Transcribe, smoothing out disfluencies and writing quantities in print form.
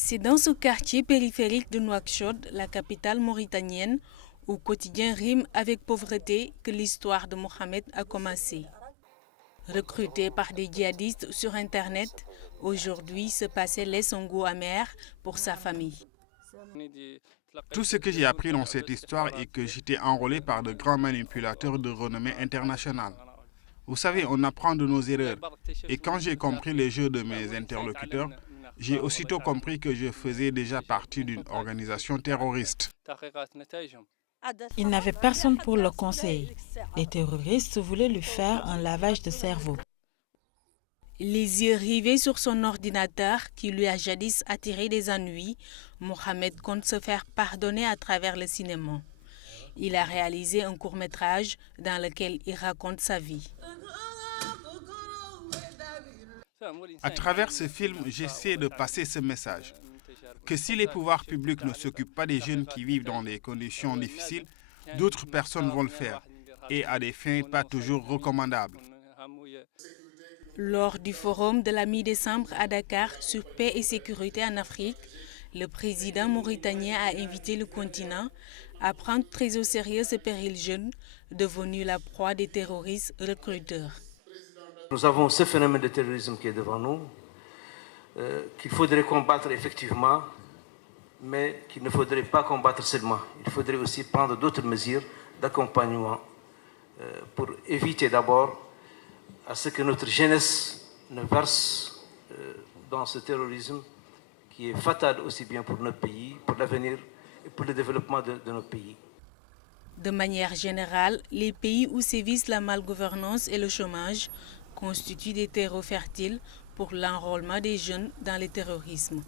C'est dans ce quartier périphérique de Nouakchott, la capitale mauritanienne, où quotidien rime avec pauvreté, que l'histoire de Mohamed a commencé. Recruté par des djihadistes sur Internet, aujourd'hui ce passé laisse un goût amer pour sa famille. Tout ce que j'ai appris dans cette histoire est que j'étais enrôlé par de grands manipulateurs de renommée internationale. Vous savez, on apprend de nos erreurs. Et quand j'ai compris les jeux de mes interlocuteurs, j'ai aussitôt compris que je faisais déjà partie d'une organisation terroriste. Il n'avait personne pour le conseiller. Les terroristes voulaient lui faire un lavage de cerveau. Les yeux rivés sur son ordinateur qui lui a jadis attiré des ennuis, Mohamed compte se faire pardonner à travers le cinéma. Il a réalisé un court-métrage dans lequel il raconte sa vie. À travers ce film, j'essaie de passer ce message. Que si les pouvoirs publics ne s'occupent pas des jeunes qui vivent dans des conditions difficiles, d'autres personnes vont le faire, et à des fins pas toujours recommandables. Lors du forum de la mi-décembre à Dakar sur paix et sécurité en Afrique, le président mauritanien a invité le continent à prendre très au sérieux ce péril jeune, devenu la proie des terroristes recruteurs. Nous avons ce phénomène de terrorisme qui est devant nous, qu'il faudrait combattre effectivement, mais qu'il ne faudrait pas combattre seulement. Il faudrait aussi prendre d'autres mesures d'accompagnement pour éviter d'abord à ce que notre jeunesse ne verse dans ce terrorisme qui est fatal aussi bien pour notre pays, pour l'avenir et pour le développement de notre pays. De manière générale, les pays où sévissent la malgouvernance et le chômage constituent des terreaux fertiles pour l'enrôlement des jeunes dans le terrorisme.